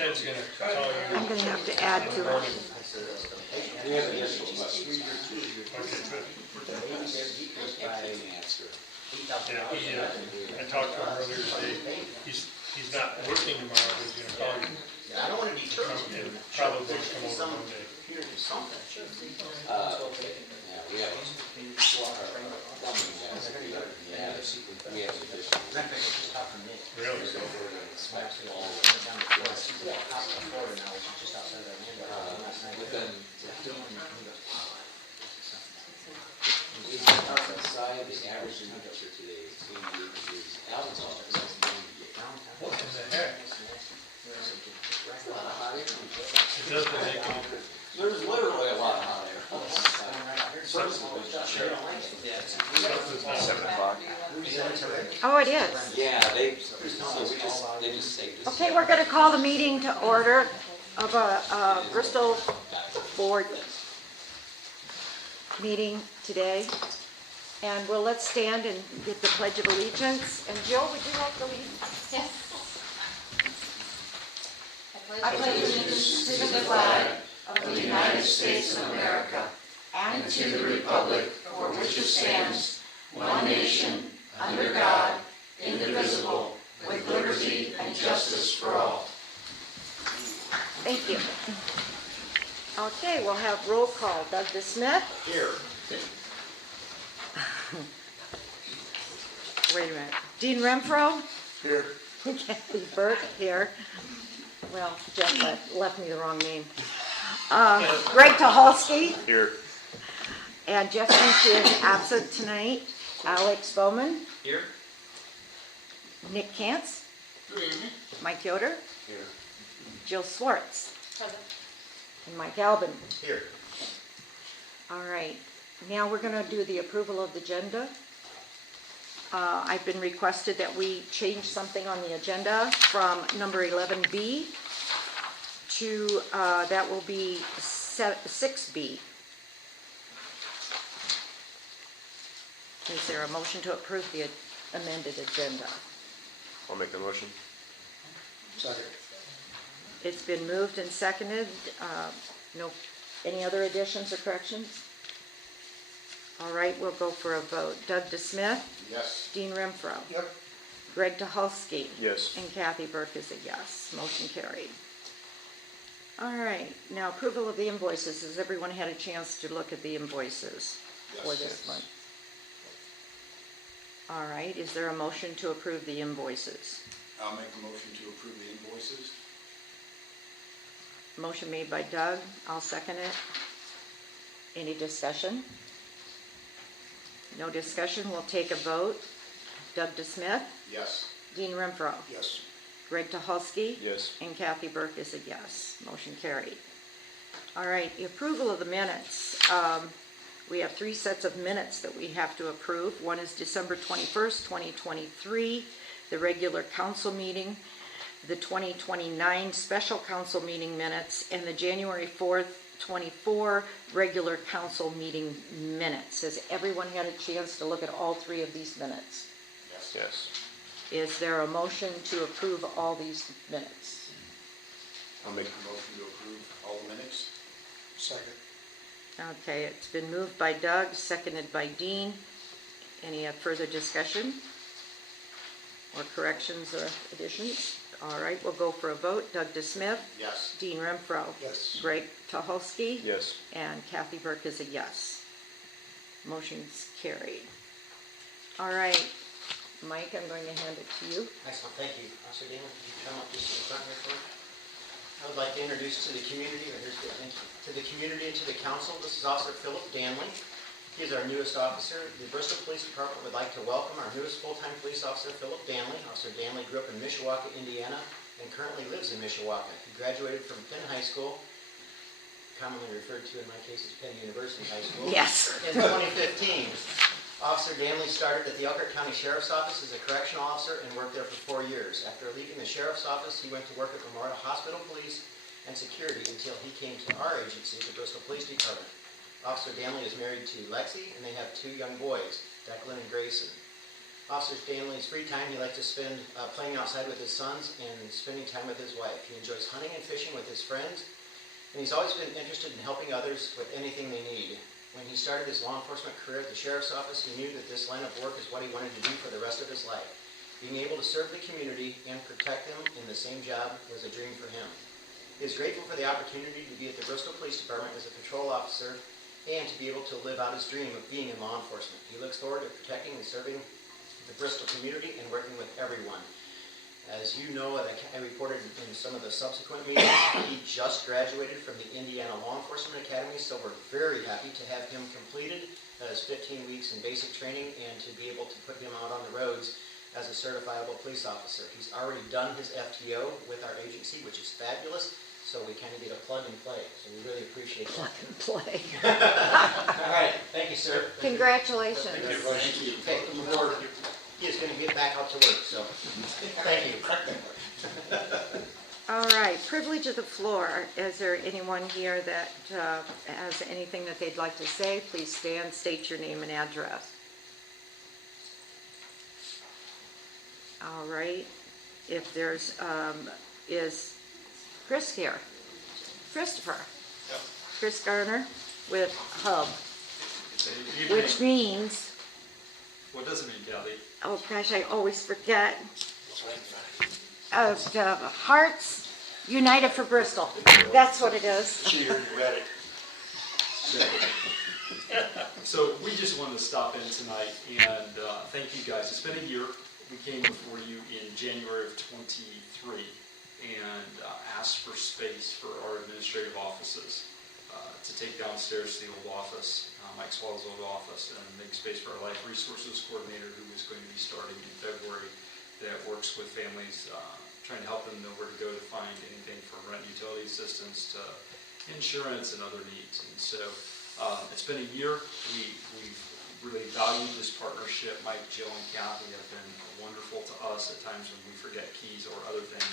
Ed's gonna call you. I'm going to have to add to it. Okay, good. Yeah, I talked to him earlier today. He's not working tomorrow, but he's gonna call you. I don't want to deter And you. probably come over Monday. Here, do something. Yeah, we have plumbing guys. We have Really? within outside, the average temperature today is 88 degrees. Alvin's office is 98. What in the heck? That's a lot of hot air. It doesn't make any. There's literally a lot of hot air. Something's not. Oh, it is. Yeah, they just saved us. Okay, we're going to call the meeting to order of a Bristol Board meeting today. And let's stand and get the Pledge of Allegiance. And Jill, would you like to lead? Yes. I pledge allegiance to the flag of the United States of America and to the republic for which it stands, one nation, under God, indivisible, with liberty and justice for all. Thank you. Okay, we'll have roll call. Doug DeSmith? Here. Wait a minute. Dean Renfro? Here. Kathy Burke here. Well, Jeff left me the wrong name. Greg Tucholsky. Here. And Jeff Finch is absent tonight. Alex Bowman. Here. Nick Cantz. Mike Yoder. Here. Jill Swartz. And Mike Albin. Here. All right. Now we're going to do the approval of the agenda. I've been requested that we change something on the agenda from number 11B to, that will be 6B. Is there a motion to approve the amended agenda? I'll make the motion. Second. It's been moved and seconded. No, any other additions or corrections? All right, we'll go for a vote. Doug DeSmith? Yes. Dean Renfro? Yep. Greg Tucholsky? Yes. And Kathy Burke is a yes. Motion carried. All right, now approval of the invoices. Has everyone had a chance to look at the invoices for this month? All right, is there a motion to approve the invoices? I'll make a motion to approve the invoices. Motion made by Doug. I'll second it. Any discussion? No discussion. We'll take a vote. Doug DeSmith? Yes. Dean Renfro? Yes. Greg Tucholsky? Yes. And Kathy Burke is a yes. Motion carried. All right, the approval of the minutes. We have 3 sets of minutes that we have to approve. One is December 21st, 2023, the regular council meeting, the 2029 special council meeting minutes, and the January 4th, 24 regular council meeting minutes. Has everyone had a chance to look at all 3 of these minutes? Yes. Yes. Is there a motion to approve all these minutes? I'll make a motion to approve all the minutes. Second. Okay, it's been moved by Doug, seconded by Dean. Any further discussion or corrections or additions? All right, we'll go for a vote. Doug DeSmith? Yes. Dean Renfro? Yes. Greg Tucholsky? Yes. And Kathy Burke is a yes. Motion's carried. All right, Mike, I'm going to hand it to you. Excellent, thank you. Officer Damon, could you come up just to the front here for me? I would like to introduce to the community, to the community and to the council, this is Officer Philip Danley. He is our newest officer. The Bristol Police Department would like to welcome our newest full-time police officer, Philip Danley. Officer Danley grew up in Mishawaka, Indiana, and currently lives in Mishawaka. He graduated from Penn High School, commonly referred to in my case as Penn University High School. Yes. In 2015. Officer Danley started at the Elkhart County Sheriff's Office as a correctional officer and worked there for 4 years. After leaving the Sheriff's Office, he went to work at Memorial Hospital Police and Security until he came to our agency, the Bristol Police Department. Officer Danley is married to Lexi, and they have 2 young boys, Declan and Grayson. Officer Stanley's free time he likes to spend playing outside with his sons and spending time with his wife. He enjoys hunting and fishing with his friends, and he's always been interested in helping others with anything they need. When he started his law enforcement career at the sheriff's office, he knew that this line of work is what he wanted to do for the rest of his life. Being able to serve the community and protect them in the same job was a dream for him. He is grateful for the opportunity to be at the Bristol Police Department as a patrol officer and to be able to live out his dream of being in law enforcement. He looks forward to protecting and serving the Bristol community and working with everyone. As you know, I reported in some of the subsequent meetings, he just graduated from the Indiana Law Enforcement Academy, so we're very happy to have him completed his 15 weeks in basic training and to be able to put him out on the roads as a certifiable police officer. He's already done his FTO with our agency, which is fabulous, so we kind of get a plug and play, so we really appreciate that. Plug and play. All right, thank you, sir. Congratulations. Thank you. Okay, he is going to get back out to work, so thank you. All right, privilege of the floor. Is there anyone here that has anything that they'd like to say? Please stand, state your name and address. All right, if there's, is Chris here? Christopher? Chris Garner with HUB, which means, What does it mean, Kathy? oh gosh, I always forget. Hearts United for Bristol. That's what it is. She already read it. So we just wanted to stop in tonight and thank you guys. It's been a year. We came before you in January of '23 and asked for space for our administrative offices to take downstairs to the old office, Mike Swallow's old office, and make space for our life resources coordinator who is going to be starting in February that works with families, trying to help them know where to go to find anything from rent utility assistance to insurance and other needs. And so it's been a year. We've really valued this partnership. Mike, Jill, and Kathy have been wonderful to us at times when we forget keys or other things.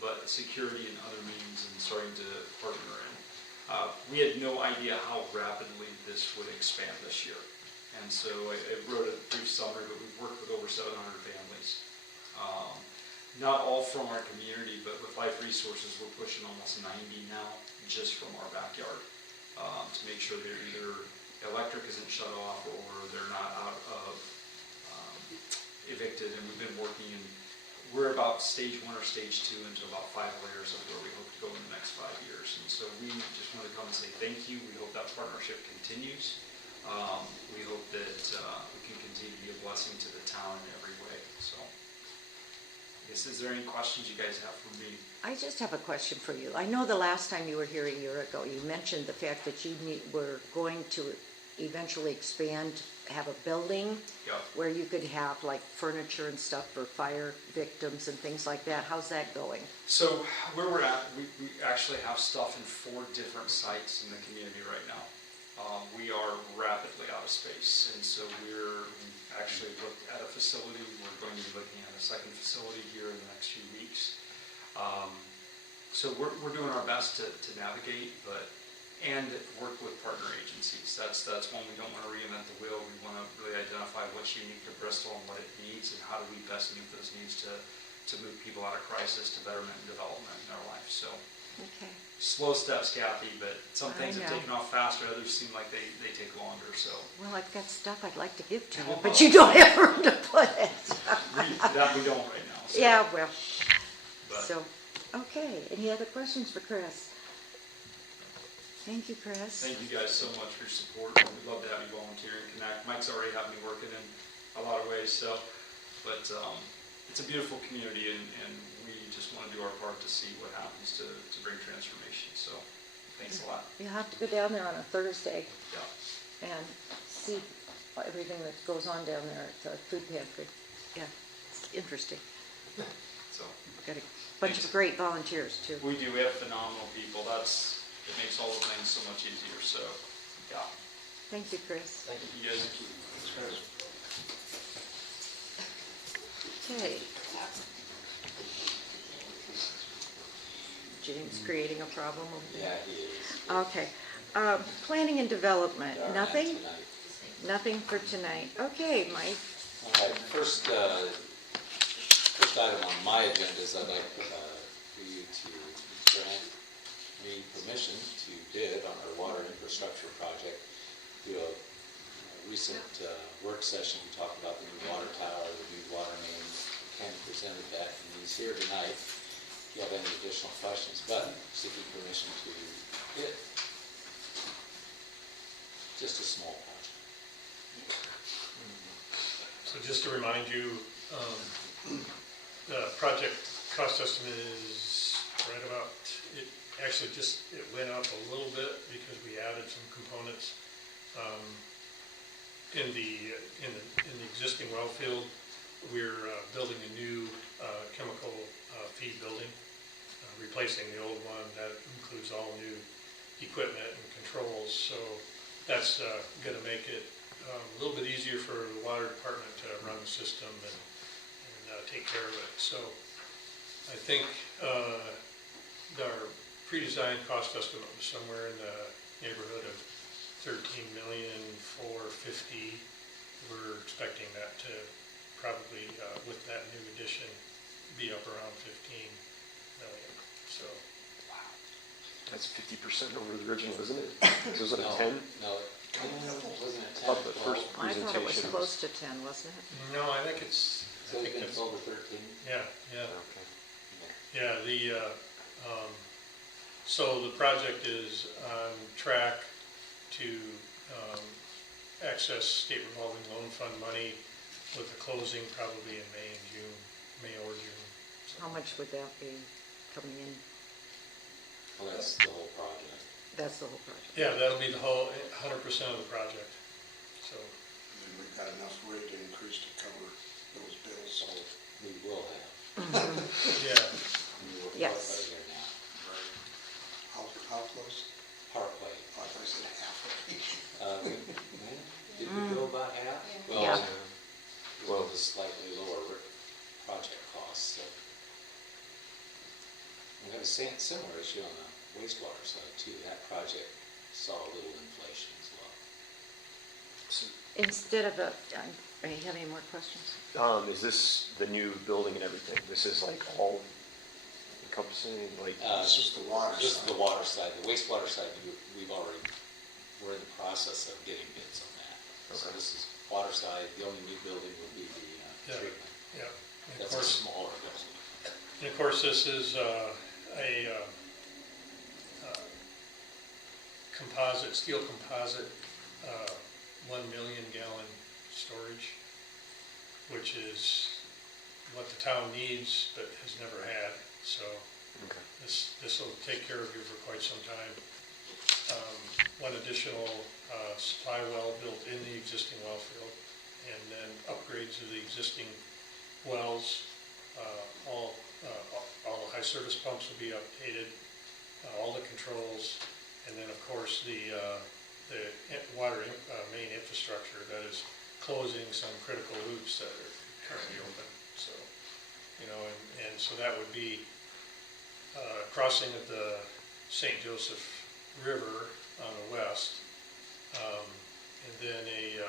But security and other means and starting to partner in. We had no idea how rapidly this would expand this year. And so I wrote a brief summary, but we've worked with over 700 families. Not all from our community, but with Life Resources, we're pushing almost 90 now, just from our backyard, to make sure that either electric isn't shut off or they're not out of evicted. And we've been working in, we're about stage 1 or stage 2 into about 5 layers of where we hope to go in the next 5 years. And so we just want to come and say thank you. We hope that partnership continues. We hope that we can continue to be a blessing to the town in every way. So, I guess, is there any questions you guys have for me? I just have a question for you. I know the last time you were here a year ago, you mentioned the fact that you were going to eventually expand, have a building Yeah. where you could have like furniture and stuff for fire victims and things like that. How's that going? So where we're at, we actually have stuff in 4 different sites in the community right now. We are rapidly out of space, and so we've actually looked at a facility. We're going to be looking at a second facility here in the next few weeks. So we're doing our best to navigate, and work with partner agencies. That's one. We don't want to reinvent the wheel. We want to really identify what's unique to Bristol and what it needs, and how do we best meet those needs to move people out of crisis to betterment and development in their life. So Okay. slow steps, Kathy, but some I things have know. taken off faster. Others seem like they take longer. So Well, I've got stuff I'd like to give to you, but you don't have room to put it. that we don't right now. So, Yeah, well, but so, okay. Any other questions for Chris? Thank you, Chris. thank you guys so much for your support. We'd love to have you volunteer and connect. Mike's already had me working in a lot of ways, but it's a beautiful community, and we just want to do our part to see what happens to bring transformation. So thanks a lot. You'll have to go down there on a Thursday Yeah. and see everything that goes on down there at the food pantry. Yeah, it's interesting. So Got a bunch of great volunteers, too. we do. We have phenomenal people. It makes all the things so much easier. So yeah, Thank you, Chris. Thank you. you guys. Okay. James creating a problem over there. Yeah, he is. Okay. Planning and development, Darn, nothing? tonight. Nothing for tonight. Okay, Mike, Okay, first item on my agenda is I'd like for you to grant me permission to bid on our water infrastructure project. Do a recent work session, we talked about the new water tower, the new water main. Ken presented that, and he's here tonight if you have any additional questions, but seeking permission to bid. Just a small project. So just to remind you, the project cost estimate is right about, it went up a little bit because we added some components. In the existing well field, we're building a new chemical feed building, replacing the old one. That includes all new equipment and controls. So that's going to make it a little bit easier for the water department to run the system and take care of it. So I think our pre-designed cost estimate was somewhere in the neighborhood of $13,450,000. We're expecting that to probably, with that new addition, be up around $15 million. So That's 50% over the original, isn't it? So was it a No, 10? No, wasn't it 10? Thought the first I thought it was presentation close to 10, wasn't it? no, I think it's So it's over 13? yeah. Okay. Yeah, so the project is on track to access state revolving loan fund money with the closing probably in May or June. So How much would that be coming in? Well, that's the whole project. That's the whole project. yeah, that'll be the whole 100% of the project. So And we've got enough rate increase to cover those bills, so. We will have. yeah, We will Yes. right here now. How close? Partway. I thought I said half. Did we go about half? Yeah. Well, it was slightly lower project costs, so. We have a similar issue on the wastewater side too. That project saw a little inflation as well. Instead of are you having any more questions? Is this the new building and everything? This is like all encompassing, like, It's just the water This is side. the water side. The wastewater side, we're in the process of getting bids on that. So Okay. this is water side. The only new building would be the Yeah. treatment. yeah. And of That's a course, smaller building. and of course, this is a steel composite, 1 million gallon storage, which is what the town needs but has never had. So okay. this will take care of you for quite some time. One additional supply well built in the existing well field, and then upgrades of the existing wells. All the high service pumps will be updated, all the controls, and then of course the water main infrastructure that is closing some critical loops that are currently open. So, and so that would be crossing of the St. Joseph River on the west, and then a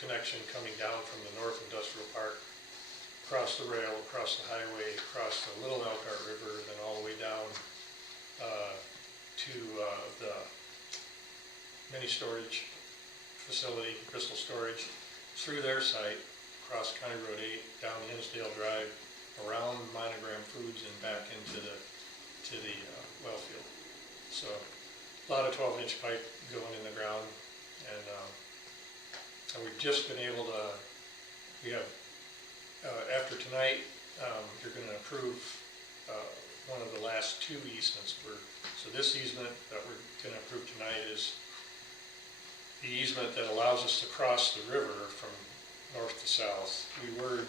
connection coming down from the North Industrial Park, across the rail, across the highway, across the Little Elkhart River, then all the way down to the mini storage facility, Crystal Storage, through their site, across County Road 8, down Hinsdale Drive, around Monogram Foods and back into the well field. So a lot of 12-inch pipe going in the ground, and we've just been able to, we have, after tonight, you're going to approve one of the last two easements. So this easement that we're going to approve tonight is the easement that allows us to cross the river from north to south. We were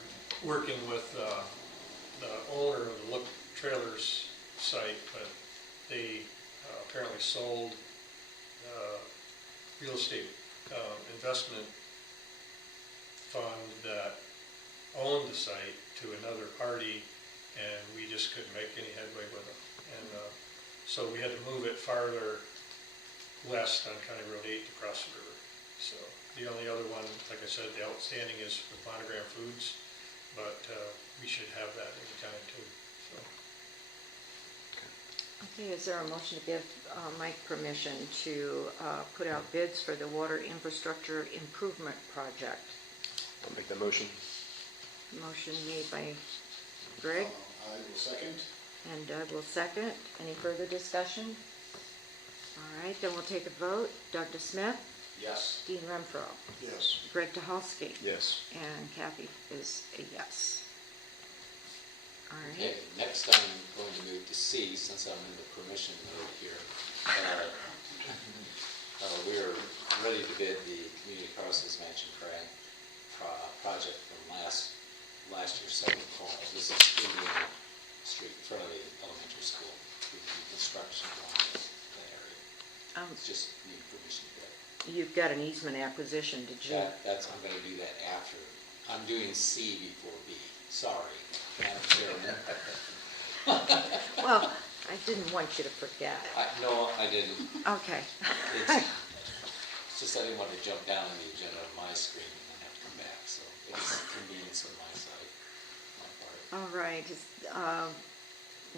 working with the owner of the Look Trailers site, but they apparently sold real estate investment fund that owned the site to another party, and we just couldn't make any headway with them. And so we had to move it farther west on County Road 8 to cross the river. So The only other one, like I said, the outstanding is with Monogram Foods, but we should have that anytime too, so. Okay, is there a motion to give Mike permission to put out bids for the water infrastructure improvement project? I'll make that motion. Motion made by Greg, I will second. and Doug will second. Any further discussion? All right, then we'll take a vote. Doug DeSmith, Yes. Dean Renfro, Yes. Greg Tuhalski, Yes. and Kathy is a yes. All Okay, right, next I'm going to move to C, since I'm in the permission mode here. We're ready to bid the Community Crossings Mansion grant project from last year's second fall. This is Indiana Street, in front of the elementary school, with the construction on that area. It's just need permission to bid. you've got an easement acquisition, did you? I'm gonna do that after. I'm doing C before B. Sorry, Madam Chairman. Well, I didn't want you to forget. No, I didn't. Okay. It's just I didn't want to jump down on the agenda on my screen and then have to come back, so it's convenience on my side, my part. All right,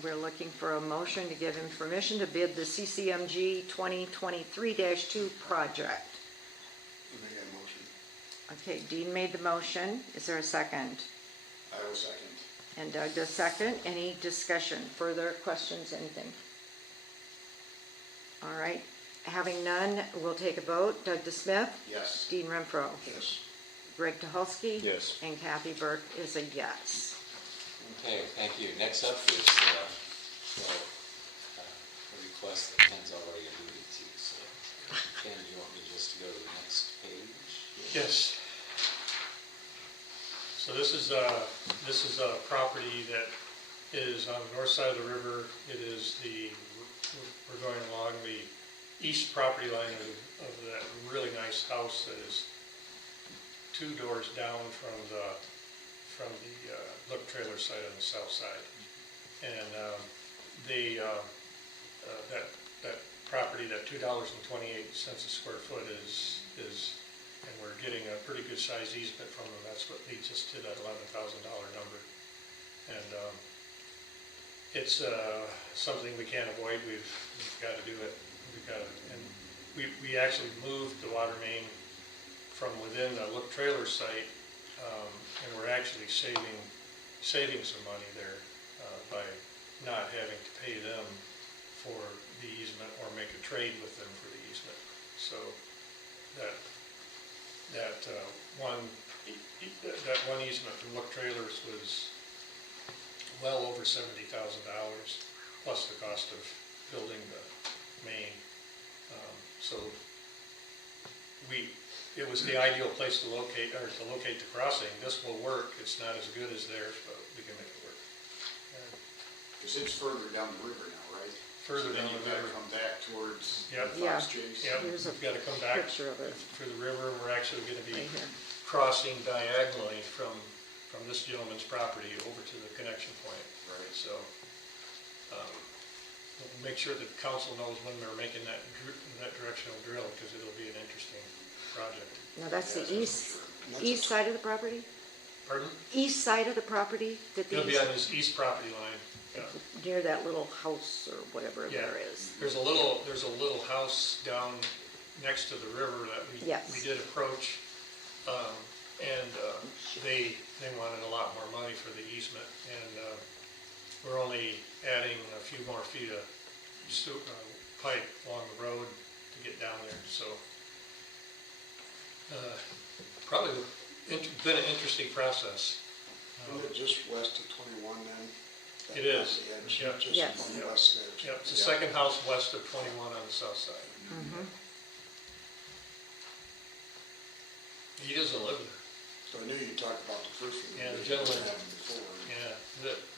we're looking for a motion to give him permission to bid the CCMG 2023-2 project. You make that motion. Okay, Dean made the motion. Is there a second? I will second. And Doug does second. Any discussion, further questions, anything? All right, having none, we'll take a vote. Doug DeSmith, Yes. Dean Renfro, Yes. Greg Tuhalski. Yes. And Kathy Burke is a yes. Okay, thank you. Next up is, a request that Ken's already alluded to, so Ken, you want me just to go to the next page? Yes. So this is a property that is on the north side of the river. It is we're going along the east property line of that really nice house that is 2 doors down from the Look Trailer site on the south side. And that property, that $2.28 a square foot is, and we're getting a pretty good size easement from them. That's what leads us to that $11,000 number. And it's something we can't avoid. We've got to do it. And we actually moved the water main from within the Look Trailer site, and we're actually saving some money there by not having to pay them for the easement or make a trade with them for the easement. So that one easement from Look Trailers was well over $70,000 plus the cost of building the main. So it was the ideal place to locate the crossing. This will work. It's not as good as theirs, but we can make it work. Because it's further down the river now, right? Further So then down the you've got to river. come back towards Yep. Yeah. Fox Chase. Yep, Here's a we've got to come back Picture of it through the river. We're actually going to be right here. crossing diagonally from this gentleman's property over to the connection point. Right. So we'll make sure that council knows when we're making that directional drill, because it'll be an interesting project. Now, that's the Yes, east side of the property? Pardon? East side of the property? That It'll be these- on his east property line. Yeah. Near that little house or whatever Yeah. there is. There's a little house down next to the river that Yes. we did approach, and they wanted a lot more money for the easement, and we're only adding a few more feet of pipe along the road to get down there. So probably been an interesting process. Isn't it just west of 21 then? That It is, on the edge, yeah. Just Yes. on the west edge. Yep, it's the Yeah. second house west of 21 on the south side. Mhm. He doesn't live there. So I knew you talked about the first one. Yeah, the that gentleman- happened before. Yeah,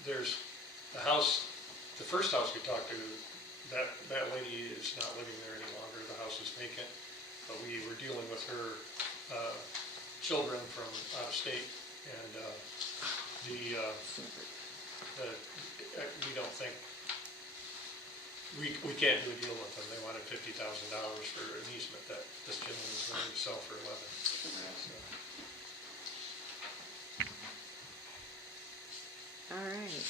there's the house, the first house we talked to, that lady is not living there any longer. The house is vacant. But we were dealing with her children from out of state, and we don't think, we can't do a deal with them. They wanted $50,000 for an easement that this gentleman was willing to sell for 11. All right.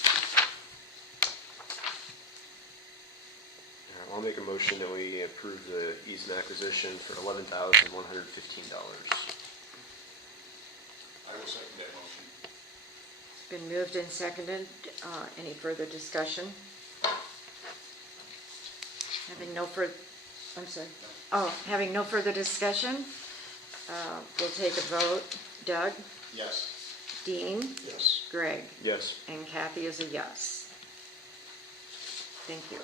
I'll make a motion that we approve the easement acquisition for $11,115. I will second that motion. It's been moved and seconded. Any further discussion? Having no further, I'm sorry. Oh, having no further discussion, we'll take a vote. Doug? Yes. Dean? Yes. Greg? Yes. And Kathy is a yes. Thank you.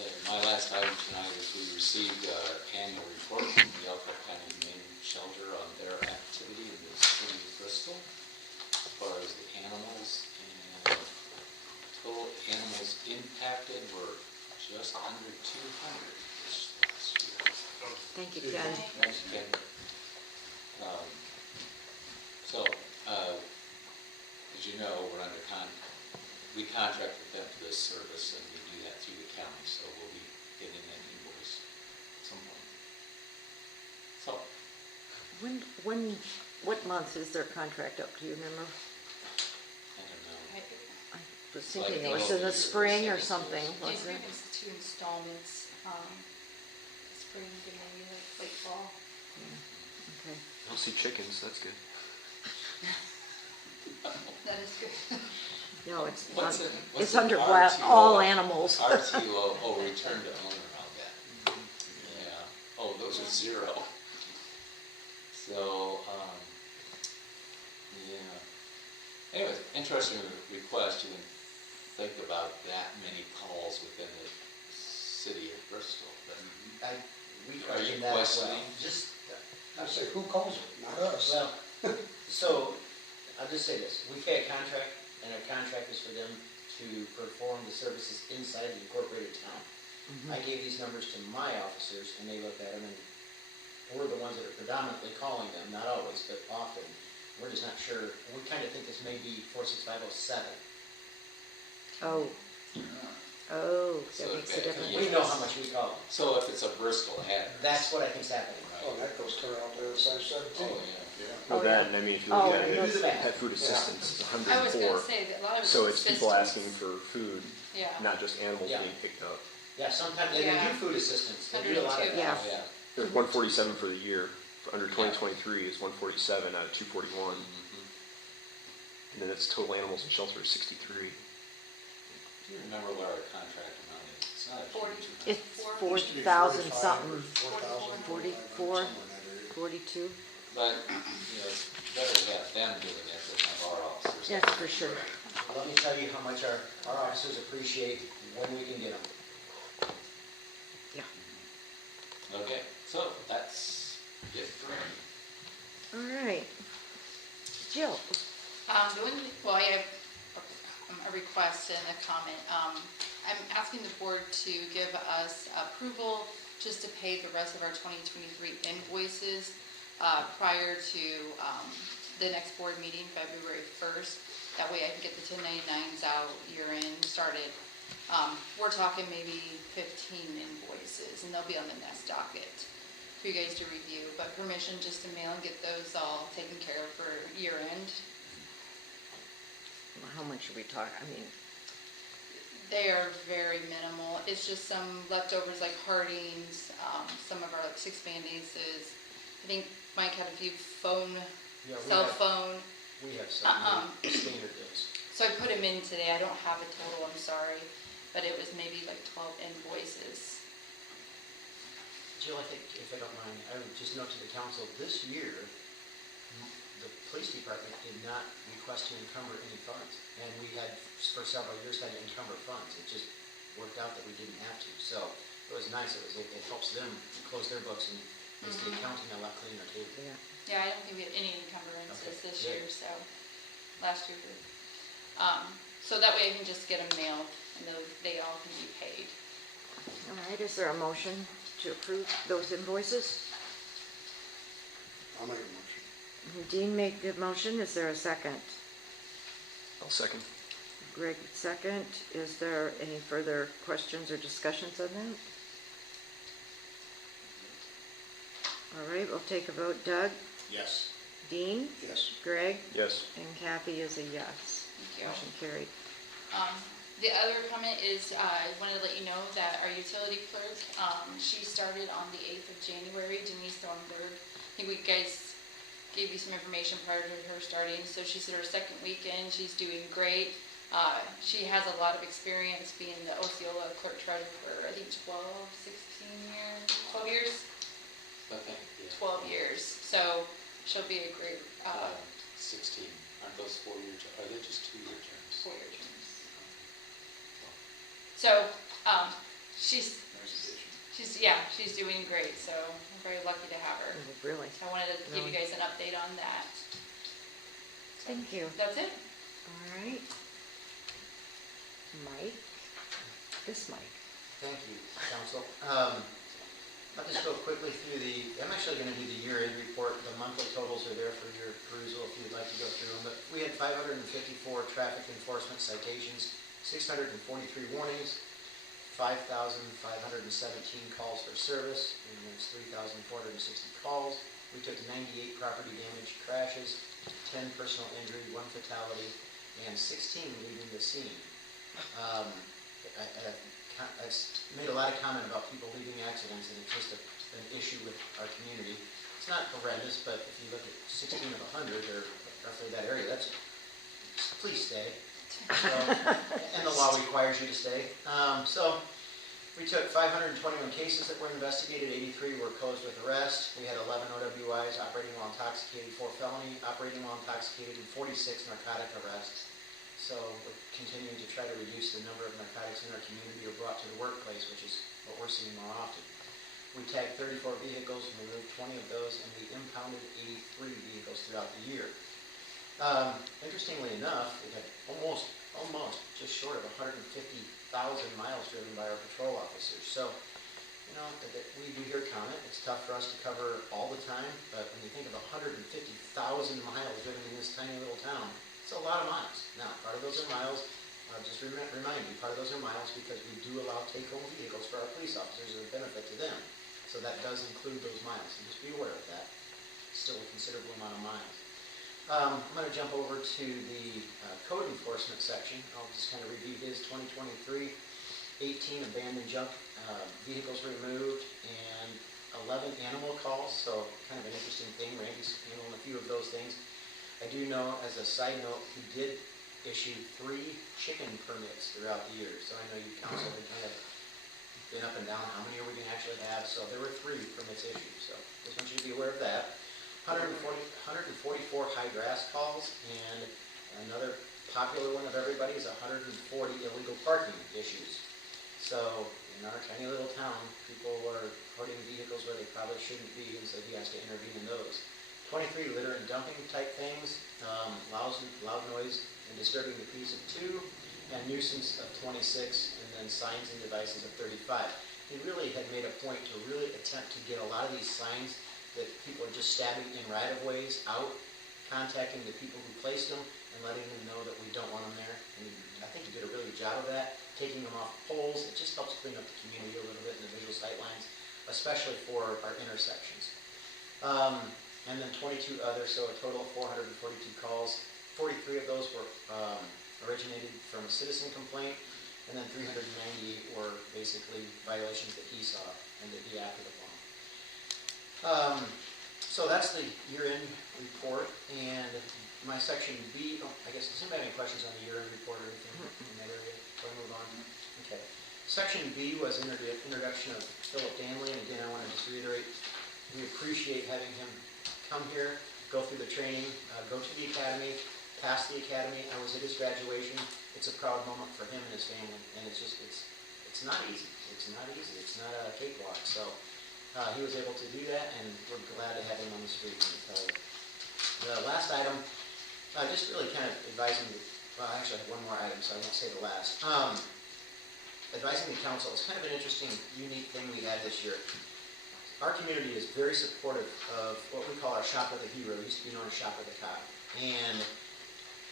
Okay, my last item tonight is we received our annual report from the Elkhart County Humane Shelter on their activity in the city of Bristol as far as the animals, and total animals impacted were just under 200 this last year. Thank you, Ken. Thanks again. So, as you know, we're under we contract with them for this service, and we do that through the county, so we'll be getting an invoice at some point. So, What month is their contract up? Do you remember? I don't know. I was thinking it was in the spring or something, wasn't it? It's the 2 installments, spring and maybe like fall. Okay. I'll see chickens, that's good. That is good. No, it's What's not, it- what's it's it? under RTO? all animals. RTO, oh, return to owner, I'll bet. Yeah, oh, those are 0. So, yeah. Anyways, interesting request. You can think about that many calls within the city of Bristol, but We Are you question that as well. questioning? Just, I say, who calls it? Not us. well, so, I'll just say this, we pay a contract, and our contract is for them to perform the services inside the incorporated town. I gave these numbers to my officers, and they looked at them, and we're the ones that are predominantly calling them, not always, but often. We're just not sure, we kind of think this may be 46507. Oh, So that makes a okay. difference. We know how much we call them. so if it's a Bristol address. That's what I think's happening. Oh, that goes clear out there, side 17. Oh, yeah. Well, Oh, that, and I mean, if you look at I it, know that. pet food assistance is I was gonna 104. say that a lot of it's So it's people assistance. asking for food, Yeah. not just animals Yeah. being picked up. Yeah, sometimes they Yeah. do food assistance, they do a lot of 102. that. Yeah. Yeah. There's 147 for the year. Under 2023 is 147 out of 241. And then it's total animals in shelter is 63. Do you remember what our contract amount is? It's not a 40. huge amount. It's Used to be 4,000 45 something, or 4,000, 44. somewhere in that area. 42. But, you know, it's better to have them doing it than have our officers. That's for sure. Let me tell you how much our officers appreciate when we can get them. Yeah. Okay, so that's it for me. All right. Jill? I have a request and a comment. I'm asking the board to give us approval just to pay the rest of our 2023 invoices prior to the next board meeting, February 1st. That way I can get the 1099s out, year-end started. We're talking maybe 15 invoices, and they'll be on the next docket for you guys to review. But permission just to mail and get those all taken care of for year-end. How much are we talking? I mean, They are very minimal. It's just some leftovers like Hardings, some of our like 6 Band-Aids. I think Mike had a few Yeah, cell phone. We have some standard bills. So I put them in today. I don't have a total, I'm sorry. But it was maybe like 12 invoices. Jill, I think, if I don't mind, I would just note to the council, this year, the police department did not request to encumber any funds. And we had, for several years, had to encumber funds. It just worked out that we didn't have to. So it was nice. It helps them close their books and makes the accounting a lot cleaner too. yeah. Yeah, I don't think we had any encumbrances Okay, this good. year, so, last year. So that way I can just get them mailed and they all can be paid. All right, is there a motion to approve those invoices? I'll make a motion. Dean made the motion. Is there a second? I'll second. Greg, second. Is there any further questions or discussions on that? All right, we'll take a vote. Doug? Yes. Dean? Yes. Greg? Yes. And Kathy is a yes. Thank you. Motion carried. The other comment is, I wanted to let you know that our utility clerk, she started on the 8th of January, Denise Thornburg. I think we guys gave you some information prior to her starting, so she's at her second weekend, she's doing great. She has a lot of experience being the Osceola clerk treasurer for, I think, 12 years, Okay, yeah. 12 years, so she'll be a great 16, aren't those 4-year, are they just 2-year terms? 4-year terms. So, she's doing great, so I'm very lucky to have her. Really? I wanted to give you guys an update on that. Thank you. That's it. All right. Mike? This Mike. Thank you, council. I'll just go quickly through I'm actually going to do the year-end report. The monthly totals are there for your perusal if you'd like to go through them. But we had 554 traffic enforcement citations, 643 warnings, 5,517 calls for service, and there's 3,460 calls. We took 98 property damage crashes, 10 personal injury, 1 fatality, and 16 leaving the scene. I've made a lot of comment about people leaving accidents, and it's just an issue with our community. It's not horrendous, but if you look at 16 of 100, or roughly that area, please stay. So, and the law requires you to stay. So we took 521 cases that were investigated, 83 were closed with arrest. We had 11 OWIs, operating while intoxicated, 4 felony, operating while intoxicated, and 46 narcotic arrests. So we're continuing to try to reduce the number of narcotics in our community or brought to the workplace, which is what we're seeing more often. We tagged 34 vehicles and removed 20 of those, and we impounded 83 vehicles throughout the year. Interestingly enough, we had almost just short of 150,000 miles driven by our patrol officers. So, we do hear comment. It's tough for us to cover all the time, but when you think of 150,000 miles driven in this tiny little town, it's a lot of miles. Now, part of those are miles, just remind you, part of those are miles because we do allow take-home vehicles for our police officers as a benefit to them. So that does include those miles, so just be aware of that. Still a considerable amount of miles. I'm going to jump over to the code enforcement section. I'll just kind of review his 2023, 18 abandoned junk vehicles removed, and 11 animal calls, so kind of an interesting thing. Randy's handling a few of those things. I do know, as a side note, he did issue 3 chicken permits throughout the year. So I know you council had kind of been up and down, how many are we going to actually have? So there were 3 permits issued, so just want you to be aware of that. 144 high grass calls, and another popular one of everybody is 140 illegal parking issues. So in our tiny little town, people are parking vehicles where they probably shouldn't be, and so he has to intervene in those. 23 litter and dumping type things, loud noise and disturbing the peace of 2, and nuisance of 26, and then signs and devices of 35. He really had made a point to really attempt to get a lot of these signs that people are just stabbing in right-of-ways out, contacting the people who placed them, and letting them know that we don't want them there. And I think he did a really good job of that, taking them off poles. It just helps clean up the community a little bit in the visual sight lines, especially for our intersections. And then 22 others, so a total of 442 calls. 43 of those were originated from a citizen complaint, and then 398 were basically violations that he saw and that he acted upon. So that's the year-end report, and my section B, I guess, does anybody have any questions on the year-end report or anything in that area before I move on? Okay. Section B was introduction of Philip Danley, and again, I want to just reiterate, we appreciate having him come here, go through the training, go to the academy, pass the academy. I was at his graduation. It's a proud moment for him and his family, and it's not easy. It's not easy. It's not a cakewalk. So he was able to do that, and we're glad to have him on the street, let me tell you. The last item, just really kind of advising, well, actually I have one more item, so I won't say the last. Advising the council is kind of an interesting, unique thing we had this year. Our community is very supportive of what we call our Shop of the Hero. It used to be known as Shop of the Cop. And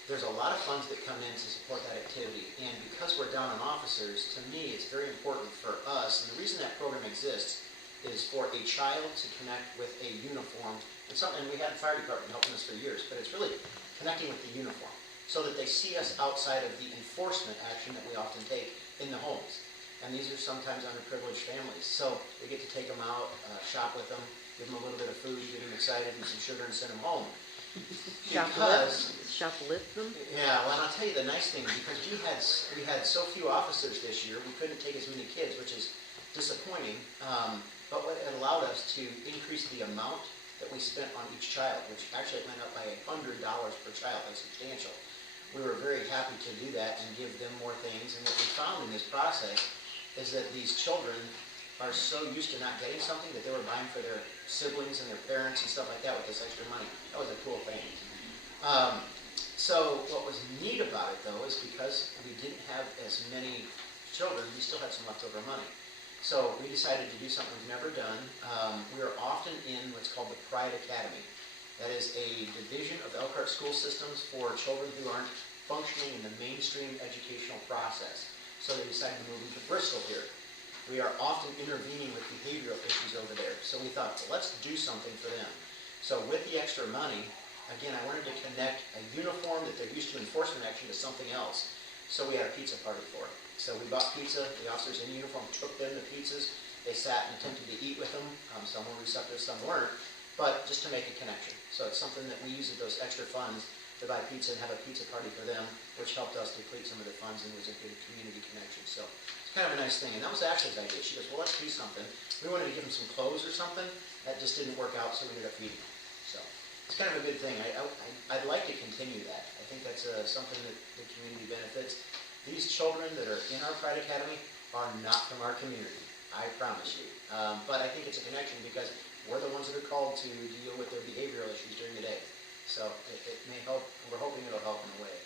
there's a lot of funds that come in to support that activity. And because we're down on officers, to me, it's very important for us. And the reason that program exists is for a child to connect with a uniform, and we had the fire department helping us for years, but it's really connecting with the uniform, so that they see us outside of the enforcement action that we often take in the homes. And these are sometimes underprivileged families, so we get to take them out, shop with them, give them a little bit of food, get them excited, and some sugar, and send them home. Because Shoplift them? yeah, well, and I'll tell you the nice thing, because we had so few officers this year, we couldn't take as many kids, which is disappointing. But what it allowed us to increase the amount that we spent on each child, which actually went up by $100 per child, that's substantial. We were very happy to do that and give them more things. And what we found in this process is that these children are so used to not getting something that they were buying for their siblings and their parents and stuff like that with this extra money. That was a cool thing. So what was neat about it, though, is because we didn't have as many children, we still had some leftover money. So we decided to do something we've never done. We are often in what's called the Pride Academy. That is a division of Elkhart school systems for children who aren't functioning in the mainstream educational process. So they decided to move them to Bristol here. We are often intervening with behavioral issues over there. So we thought, well, let's do something for them. So with the extra money, again, I wanted to connect a uniform that they're used to enforcement action to something else. So we had a pizza party for it. So we bought pizza, the officers in uniform took them the pizzas. They sat and attempted to eat with them. Some were receptive, some weren't. But just to make a connection. So it's something that we use those extra funds to buy pizza and have a pizza party for them, which helped us deplete some of the funds and was a good community connection. So it's kind of a nice thing. And that was Ashley's idea. She goes, well, let's do something. We wanted to give them some clothes or something. That just didn't work out, so we ended up feeding them. So it's kind of a good thing. I'd like to continue that. I think that's something that the community benefits. These children that are in our Pride Academy are not from our community. I promise you. But I think it's a connection because we're the ones that are called to deal with their behavioral issues during the day. So it may help. We're hoping it'll help in a way.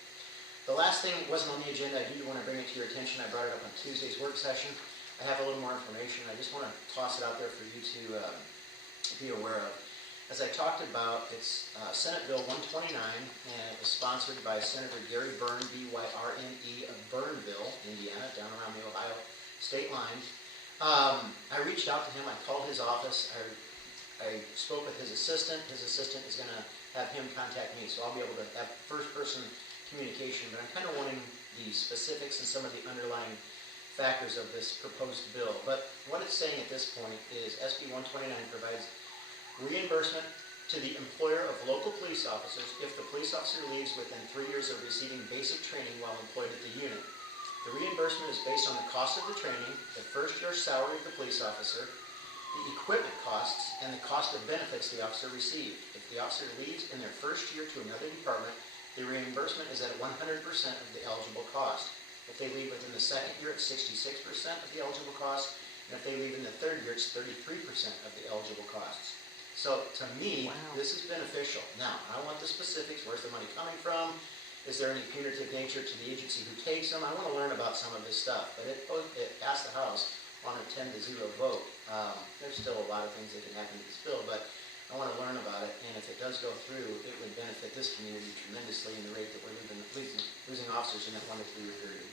The last thing wasn't on the agenda. I do want to bring it to your attention. I brought it up on Tuesday's work session. I have a little more information. I just want to toss it out there for you to be aware of. As I talked about, it's Senate Bill 129, and it was sponsored by Senator Gary Byrne, B-Y-R-N-E, of Burneville, Indiana, down around the Ohio state line. I reached out to him. I called his office. I spoke with his assistant. His assistant is going to have him contact me, so I'll be able to have first-person communication. But I'm kind of wanting the specifics and some of the underlying factors of this proposed bill. But what it's saying at this point is SB 129 provides reimbursement to the employer of local police officers if the police officer leaves within 3 years of receiving basic training while employed at the unit. The reimbursement is based on the cost of the training, the first year salary of the police officer, the equipment costs, and the cost of benefits the officer received. If the officer leaves in their first year to another department, the reimbursement is at 100% of the eligible cost. If they leave within the second year, it's 66% of the eligible cost, and if they leave in the third year, it's 33% of the eligible costs. So to me, This is beneficial. Now, I want the specifics. Where's the money coming from? Is there any punitive nature to the agency who takes them? I want to learn about some of this stuff. But it passed the House on a 10-0 vote. There's still a lot of things that can happen to this bill, but I want to learn about it. And if it does go through, it would benefit this community tremendously in the rate that we're losing officers in that 1 to 3 year period.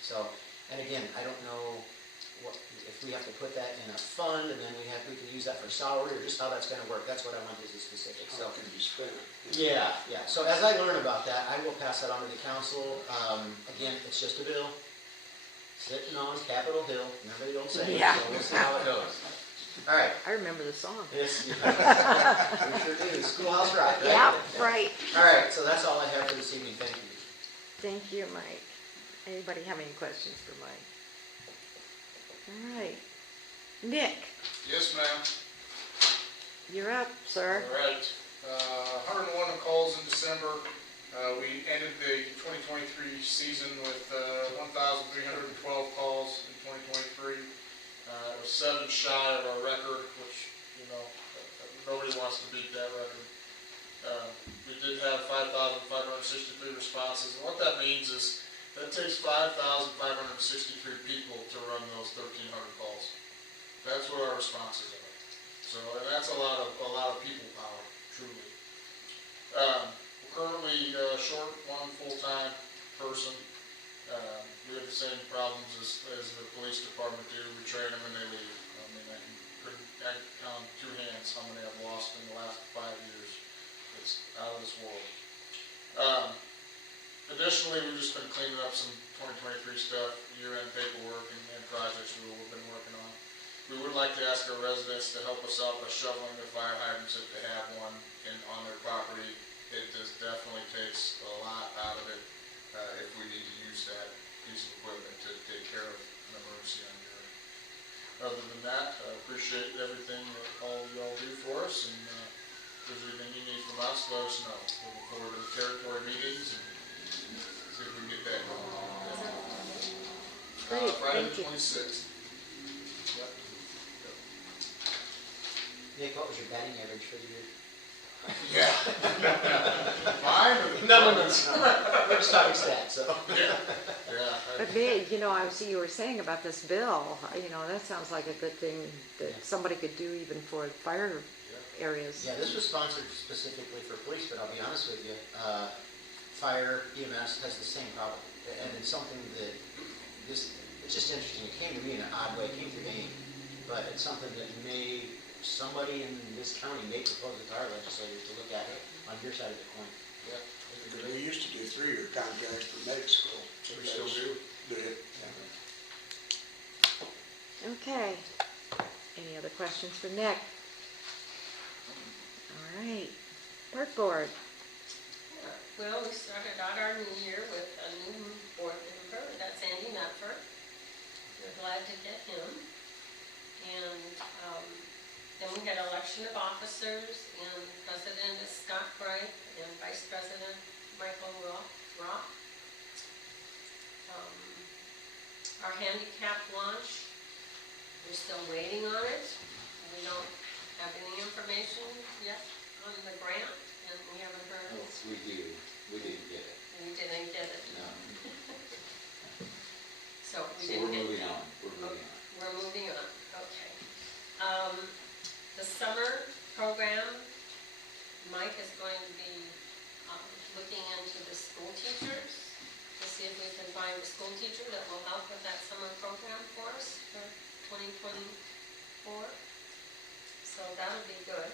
So, and again, I don't know if we have to put that in a fund and then we can use that for salary or just how that's going to work. That's what I want is the specifics. So, How can you spend it? yeah. So as I learn about that, I will pass that on to the council. Again, it's just a bill sitting on Capitol Hill. Remember the old saying? Yeah. So we'll see how it goes. All right. I remember the song. Yes, we sure do. Schoolhouse Rock, right? Yeah, right. All right, so that's all I have for this evening. Thank you. Thank you, Mike. Anybody have any questions for Mike? All right. Nick, Yes, ma'am. you're up, sir. All right. 101 calls in December. We ended the 2023 season with 1,312 calls in 2023. It was 7 shy of our record, which, nobody wants to beat that record. We did have 5,563 responses. And what that means is that takes 5,563 people to run those 1,300 calls. That's what our responses are. So and that's a lot of people power, truly. We're currently short one full-time person. We have the same problems as the police department do. We train them and they leave. I mean, I can on two hands how many I've lost in the last 5 years. It's out of this world. Additionally, we've just been cleaning up some 2023 stuff, year-end paperwork and projects we've been working on. We would like to ask our residents to help us out by shoveling the fire hydrants if they have one on their property. It just definitely takes a lot out of it if we need to use that piece of equipment to take care of an emergency on your. Other than that, I appreciate everything that all of y'all do for us, and if there's anything you need from us, let us know. We'll look forward to the territory meetings and see if we can get that going. Great, Friday thank the you. 26th. Yep. Nick, what was your batting average for the year? Yeah. Mine or the No. We're just talking stats, so. Yeah. But me, I see you were saying about this bill, that sounds like a good thing that somebody could do even for fire areas. Yeah, this was sponsored specifically for police, but I'll be honest with you, fire, EMS has the same problem. And it's something that, it's just interesting. It came to me in an odd way. It came through AIM, but it's something that somebody in this county may propose it to our legislators to look at it on your side of the coin. Yeah. They used to do 3-year contracts for med school. We still do. Do it. Okay. Any other questions for Nick? All right. Park Board. Well, we started out our new year with a new board member, that's Andy Medford. We're glad to get him. And then we had election of officers, and President is Scott Bright, and Vice President Michael Rock. Our handicap launch, we're still waiting on it. We don't have any information yet on the grant, and we haven't heard. Yes, we do. We didn't get it. We didn't get it. No. So we So didn't we're get. moving on. We're moving on. We're moving on, okay. The summer program, Mike is going to be looking into the school teachers to see if we can find a school teacher that will help with that summer program for us for 2024. So that'll be good.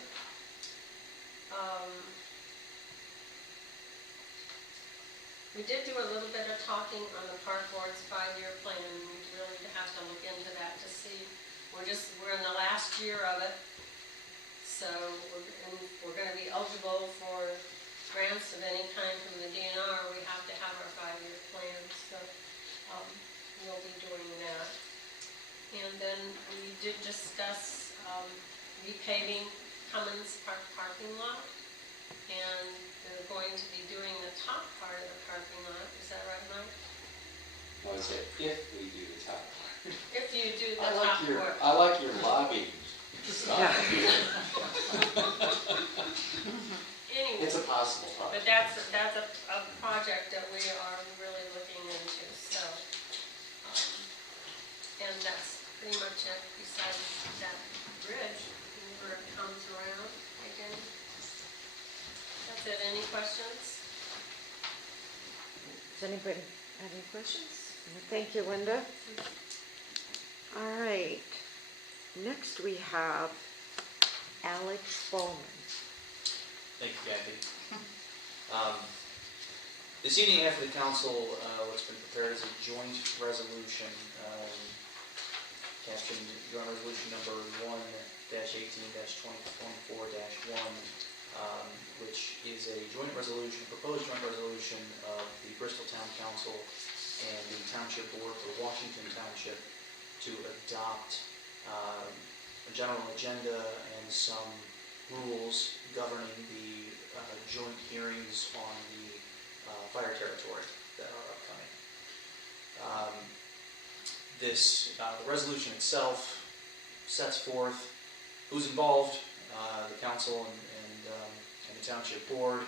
We did do a little bit of talking on the park board's 5-year plan. We really have to look into that to see. We're in the last year of it. So we're going to be eligible for grants of any kind from the DNR. We have to have our 5-year plan. So we'll be doing that. And then we did discuss repaving Cummins Park parking lot. And they're going to be doing the top part of the parking lot. Is that right, Mike? Well, I said, if we do the top part. If you do the I top like your, part. I like your lobbying stuff. Anyway, It's a possible but project. that's a project that we are really looking into, so. And that's pretty much it, besides that bridge, where it comes around again. That's it. Any questions? Does anybody have any questions? Thank you, Linda. All right. Next we have Alex Bowman. Thank you, Kathy. This evening, after the council, what's been prepared is a joint resolution, captioned joint resolution number 1-18-2024-1, which is a joint resolution, proposed joint resolution of the Bristol Town Council and the Township Board for Washington Township to adopt a general agenda and some rules governing the joint hearings on the fire territory that are upcoming. The resolution itself sets forth who's involved, the council and the township board,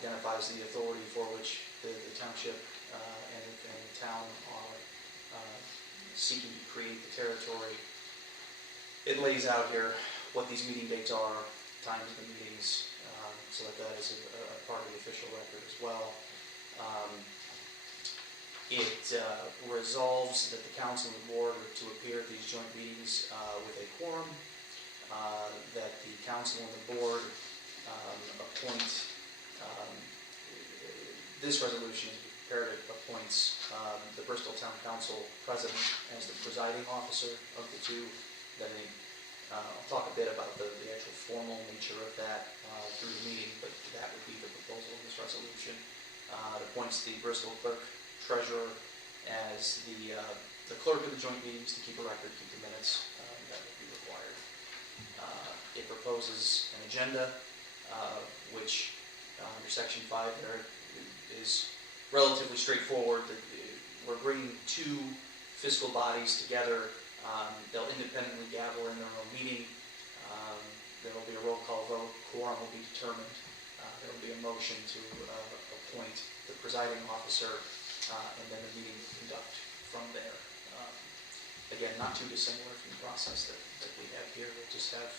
identifies the authority for which the township and the town are seeking to create the territory. It lays out here what these meeting dates are, times of the meetings, so that is a part of the official record as well. It resolves that the council and the board are to appear at these joint meetings with a quorum. that the council and the board appoint, this resolution is prepared, it appoints the Bristol Town Council President as the presiding officer of the two. Then I'll talk a bit about the actual formal nature of that through the meeting, but that would be the proposal of this resolution. It appoints the Bristol Clerk Treasurer as the clerk of the joint meetings to keep a record, keep the minutes that would be required. It proposes an agenda, which under section 5 there is relatively straightforward. We're bringing two fiscal bodies together. They'll independently gavel in their own meeting. There will be a roll call vote. Quorum will be determined. There will be a motion to appoint the presiding officer, and then the meeting will conduct from there. Again, not too dissimilar from the process that we have here. We'll just have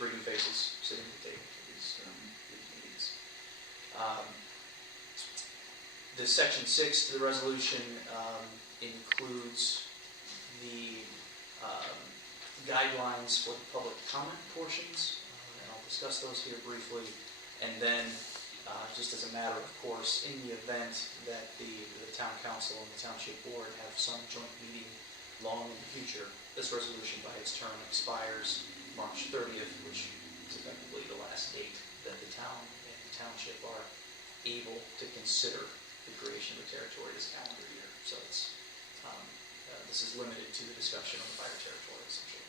3 new faces sitting at the table for these meetings. The section 6 to the resolution includes the guidelines for the public comment portions, and I'll discuss those here briefly. And then, just as a matter of course, in the event that the town council and the township board have some joint meeting long in the future, this resolution by its term expires March 30th, which is effectively the last date that the town and the township are able to consider the creation of a territory this calendar year. So it's this is limited to the discussion of the fire territory, essentially.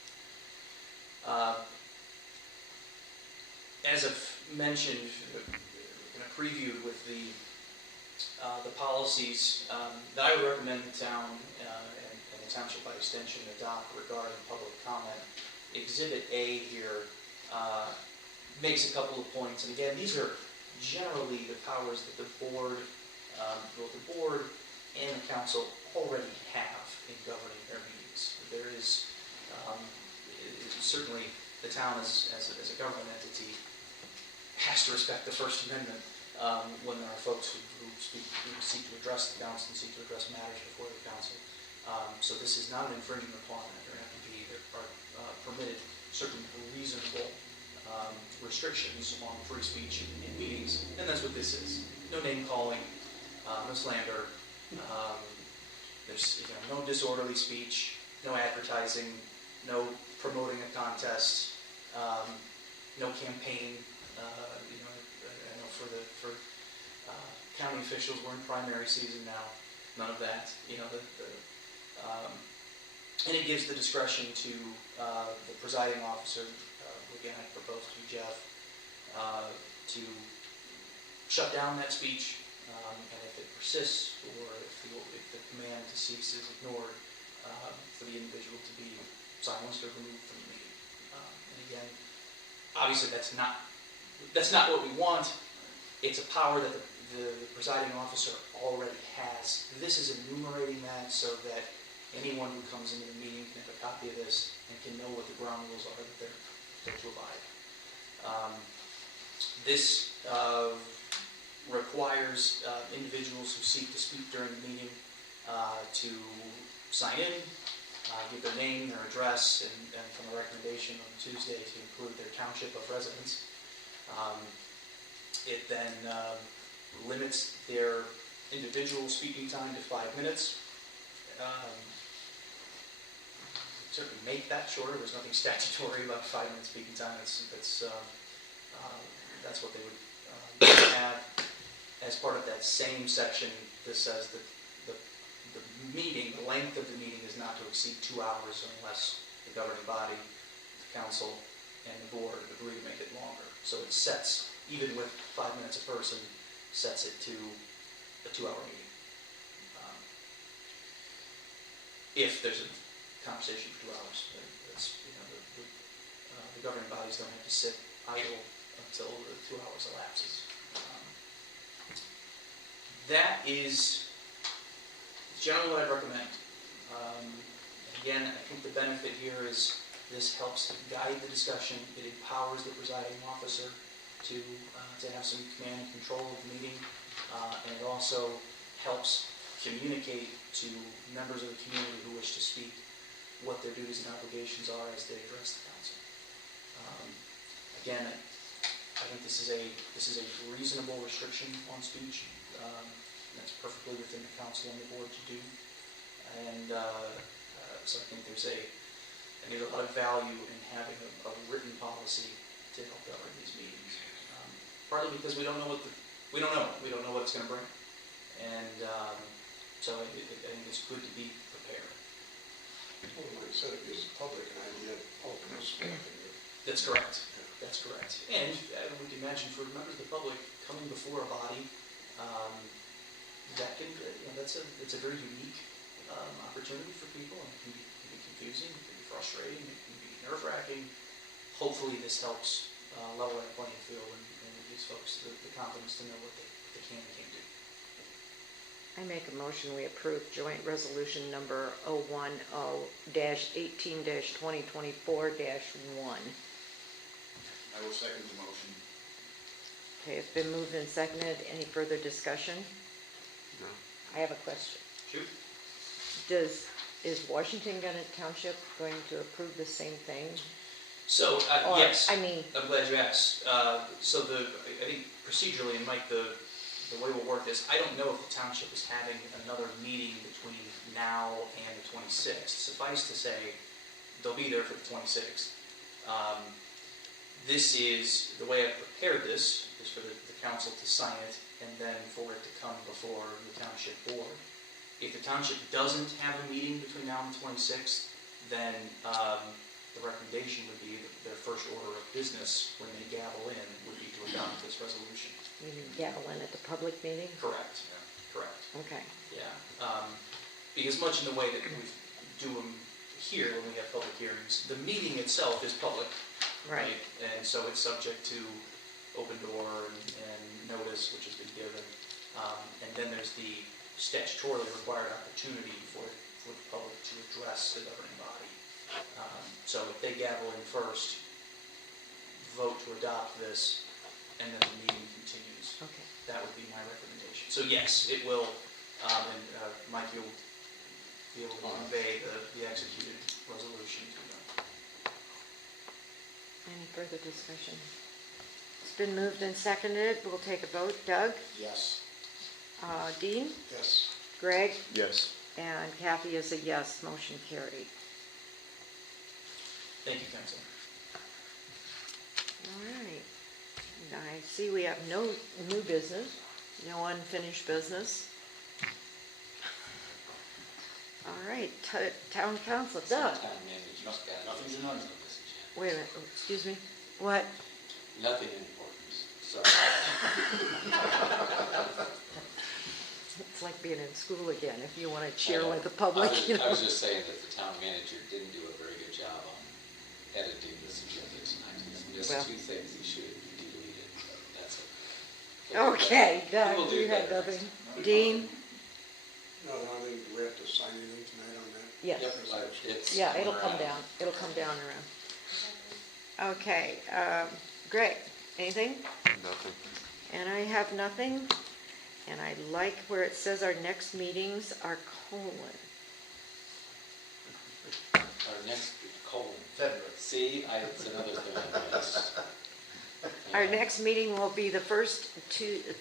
As I've mentioned, kind of previewed with the policies that I would recommend the town and the township by extension adopt regarding public comment. Exhibit A here makes a couple of points, and again, these are generally the powers that the board, both the board and the council already have in governing their meetings. There is certainly the town as a government entity has to respect the First Amendment when there are folks who seek to address the council and seek to address matters before the council. So this is not an infringement upon that. There are permitted certain reasonable restrictions on free speech in meetings, and that's what this is. No name calling, no slander. There's no disorderly speech, no advertising, no promoting a contest, no campaign. I know for county officials, we're in primary season now. None of that. And it gives the discretion to the presiding officer. Who again, I propose to Jeff to shut down that speech, and if it persists or if the command to cease is ignored, for the individual to be silenced or removed from the meeting. And again, obviously that's not what we want. It's a power that the presiding officer already has. This is enumerating that so that anyone who comes into the meeting can have a copy of this and can know what the ground rules are that they're to abide. This requires individuals who seek to speak during the meeting to sign in, give their name, their address, and from a recommendation on Tuesday to include their township of residence. It then limits their individual speaking time to 5 minutes. Certainly make that shorter. There's nothing statutory about 5-minute speaking time. That's what they would have. As part of that same section, this says that the meeting, the length of the meeting is not to exceed 2 hours unless the governing body, the council, and the board agree to make it longer. So it sets, even with 5 minutes a person, sets it to a 2-hour meeting. If there's a conversation for 2 hours, that's, the governing bodies don't have to sit idle until the 2 hours elapses. That is generally what I recommend. Again, I think the benefit here is this helps guide the discussion. It empowers the presiding officer to have some command and control of the meeting, and it also helps communicate to members of the community who wish to speak what their duties and obligations are as they address the council. Again, I think this is a reasonable restriction on speech. That's perfectly within the council and the board to do. And so I think there's a lot of value in having a written policy to help govern these meetings. Partly because we don't know what it's going to bring. And so I think it's good to be prepared. Well, like I said, it gives the public an idea of openness. That's correct. That's correct. And we can imagine for members of the public coming before a body, that can, it's a very unique opportunity for people, and it can be confusing, it can be frustrating, it can be nerve-wracking. Hopefully this helps level that playing field and gives folks the confidence to know what they can and can't do. I make a motion, we approve joint resolution number 010-18-2024-1. I will second the motion. Okay, it's been moved and seconded. Any further discussion? No. I have a question. Shoot. Is Washington Gannett Township going to approve the same thing? So, Or, yes. I mean, I'm glad you asked. So I think procedurally, and Mike, the way we'll work this, I don't know if the township is having another meeting between now and the 26th. Suffice to say, they'll be there for the 26th. This is, the way I've prepared this, is for the council to sign it, and then for it to come before the township board. If the township doesn't have a meeting between now and the 26th, then the recommendation would be that their first order of business when they gavel in would be to adopt this resolution. you mean gavel in at the public meeting? Correct. Correct. Okay. Yeah. Because much in the way that we do them here when we have public hearings, the meeting itself is public. Right. And so it's subject to open door and notice, which has been given. And then there's the statutorily required opportunity for the public to address the governing body. So if they gavel in first, vote to adopt this, and then the meeting continues. Okay. That would be my recommendation. So yes, it will, and Mike, you'll be able to convey the executed resolution to them. Any further discussion? It's been moved and seconded. We'll take a vote. Doug? Yes. Dean? Yes. Greg? Yes. And Kathy is a yes. Motion carried. Thank you, Council. All right. I see we have no new business, no unfinished business. All right, town council, Doug. Town manager's got Nothing to on know. this agenda. Wait a minute, excuse me, what? Nothing important, sorry. It's like being in school again, if you want to cheer with the public, you I know. was just saying that the town manager didn't do a very good job on editing this agenda tonight. He's Well. missed two things he should have deleted, but that's okay. Okay, He Doug, will do you had better. nothing. Dean? No, I think we have to sign anything tonight on that. Yes. Yep, it's Yeah, it'll come around. down, it'll come down around. Okay, Greg, anything? Nothing. And I have nothing, and I like where it says our next meetings are colon. Our next colon. February. See, it's another thing I missed. Our next meeting will be the first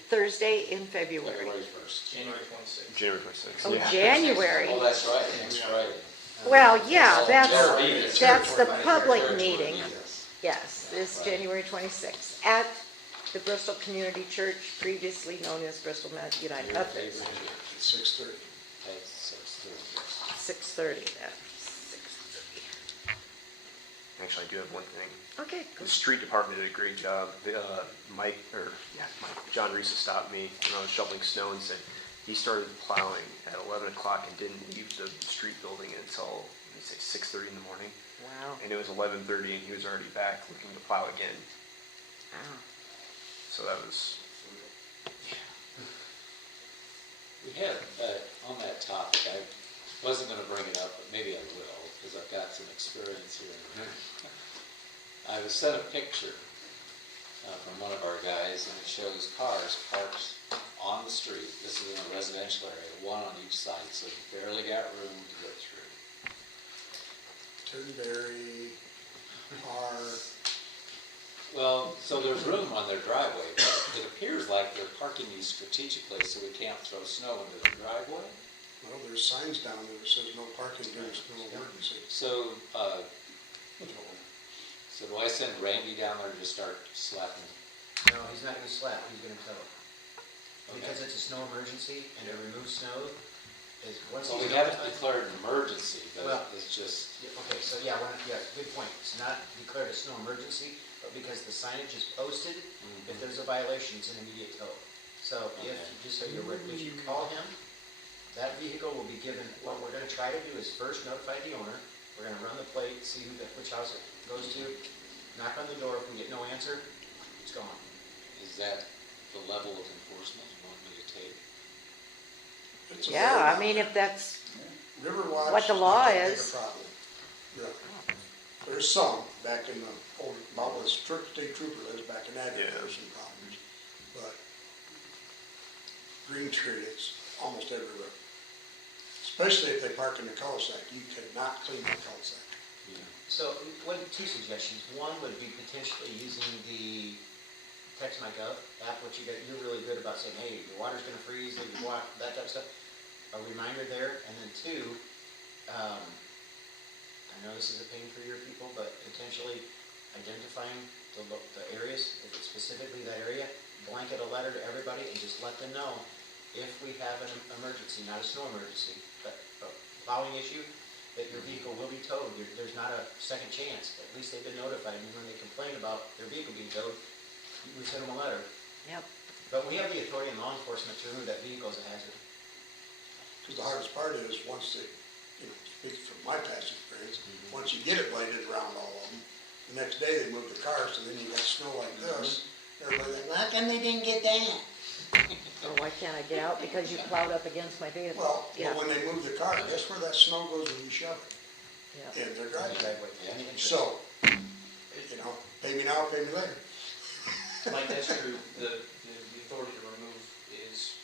Thursday in February. February 1st. January 26th. January 26th. Oh, Yeah. January. Oh, that's right, next Friday. Well, yeah, Oh, that's the territory. public Territory meeting. Yes. Yes, this Right. January 26th at the Bristol Community Church, previously known as Bristol United Your Methodist. favorite year. At 6:30. At 6:30. 6:30 then. 6:30. Actually, I do have one thing. Okay, The good. street department did a great job. Mike, John Reese stopped me when I was shoveling snow and said he started plowing at 11 o'clock and didn't leave the street building until, let's say, 6:30 in the morning. Wow. And it was 11:30 and he was already back looking to plow again. Wow. So that was, We had, on that topic, I wasn't going to bring it up, but maybe I will, because I've got some experience here. I was sent a picture from one of our guys, and it shows cars parked on the street. This is in a residential area, one on each side, so you barely got room to get through. Turnberry, R, Well, so there's room on their driveway, but it appears like they're parking these strategically so we can't throw snow into the driveway. Well, there's signs down there that says no parking during snow emergency. So, so do I send Randy down there to just start slapping? No, he's not gonna slap, he's gonna tow. Because it's a snow emergency and to remove snow is, once Well, he's we haven't notified. declared an emergency, Well- but it's just, Yeah, okay, so yeah, good point. It's not declared a snow emergency, but because the signage is posted, if there's a violation, it's an immediate tow. So if, Okay. just so you're aware, if you call him, that vehicle will be given, what we're gonna try to do is first notify the owner. We're gonna run the plate, see which house it goes to, knock on the door. If we get no answer, it's gone. is that the level of enforcement you want me to take? It's a Yeah, very- I mean, if that's, Riverwatch what the is law not that big a is. problem. Yeah. There's some, back in the old, about where the state trooper lives, back in that area, there's some problems. But Green Tree, it's almost everywhere. Especially if they park in the cul-de-sac, you cannot clean the cul-de-sac. So, two suggestions. One would be potentially using the Text My Gov app, which you're really good about saying, hey, your water's gonna freeze, leave your water, that type of stuff. A reminder there, and then two, I know this is a pain for your people, but potentially identifying the areas, if it's specifically that area, blanket a letter to everybody and just let them know if we have an emergency, not a snow emergency, but a plowing issue, that your vehicle will be towed. There's not a second chance. At least they've been notified, and when they complain about their vehicle being towed, we send them a letter. yep, But we have the authority in law enforcement to remove that vehicle as a hazard. Because the hardest part is, once they, speaking from my past experience, once you get it bladed around all of them, the next day they move the car, so then you got snow like this. Everybody's like, how come they didn't get that? or why can't I get out because you plowed up against my vehicle? Well, Yeah, but when they move the car, guess where that snow goes when you shove it? yeah. In their In the driveway. driveway. Any interest? So, pay me now, pay me later. Mike, that's true. The authority to remove is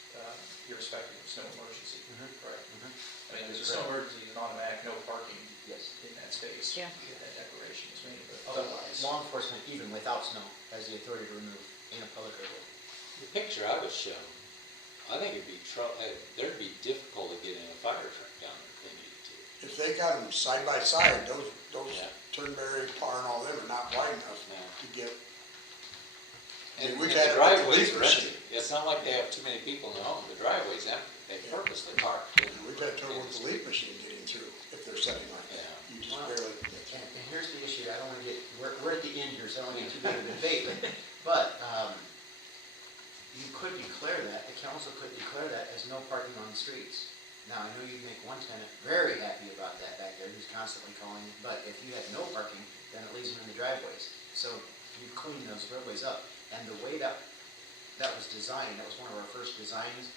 irrespective of snow emergency, correct? Mhm. I mean, there's a snow emergency, it's an automatic no parking Yes. in that space. Yeah. That declaration is made, but So, otherwise. law enforcement, even without snow, has the authority to remove in a public roadway. The picture I was shown, I think there'd be difficult to get in a fire truck down there if they needed to. If they got them side by side, those Yeah. Turnberry, Parr and all them are not wide enough No. to get. And we've and had the it with the driveway's leaf machine. empty. It's not like they have too many people in the home. The driveway's empty. They purposely park. We've had trouble with the leaf machine getting through if they're setting like that. You just Well, barely. And here's the issue, I don't want to get, we're at the end here, so I don't want to get too big of a debate, but you could declare that, the council could declare that as no parking on the streets. Now, I know you'd make one tenant very happy about that back there, who's constantly calling, but if you had no parking, then it leaves them in the driveways. So you clean those roadways up, and the way that was designed, that was one of our first designs,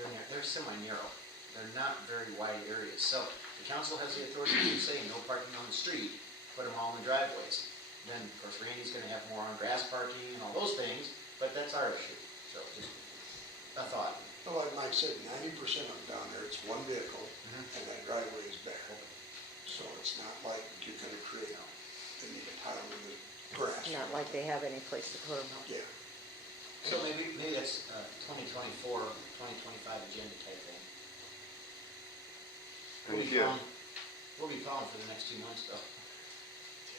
they're semi-narrow. They're not very wide areas. So the council has the authority to say no parking on the street, put them all in the driveways. Then, of course, Randy's gonna have more on grass parking and all those things, but that's our issue. So just a thought. Well, like Mike said, 90% of them down there, it's one vehicle, and that driveway is bare. So it's not like you're gonna create, they need to pile them in the grass. Not like they have any place to put them. Yeah. So maybe that's 2024, 2025 agenda type thing. I mean, if you have- We'll be calling for the next 2 months though.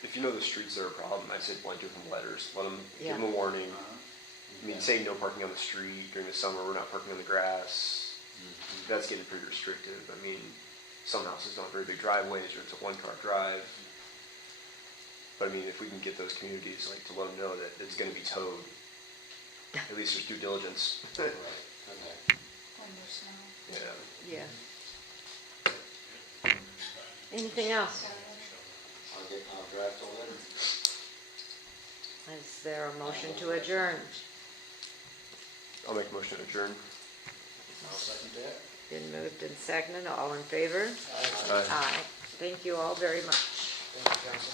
If you know the streets are a problem, I'd say blanket them letters, let them, give Yeah. them a warning. I mean, saying no parking on the street during the summer, we're not parking on the grass, that's getting pretty restrictive. I mean, some houses don't have very big driveways, or it's a one-car drive. But I mean, if we can get those communities, like, to let them know that it's gonna be towed, at least there's due diligence. Right, okay. Yeah. Yeah. Anything else? I'll draft a letter. Is there a motion to adjourn? I'll make a motion to adjourn. I'll second that. Been moved and seconded, all in favor? Aye. Aye. Thank you all very much. Thank you, council.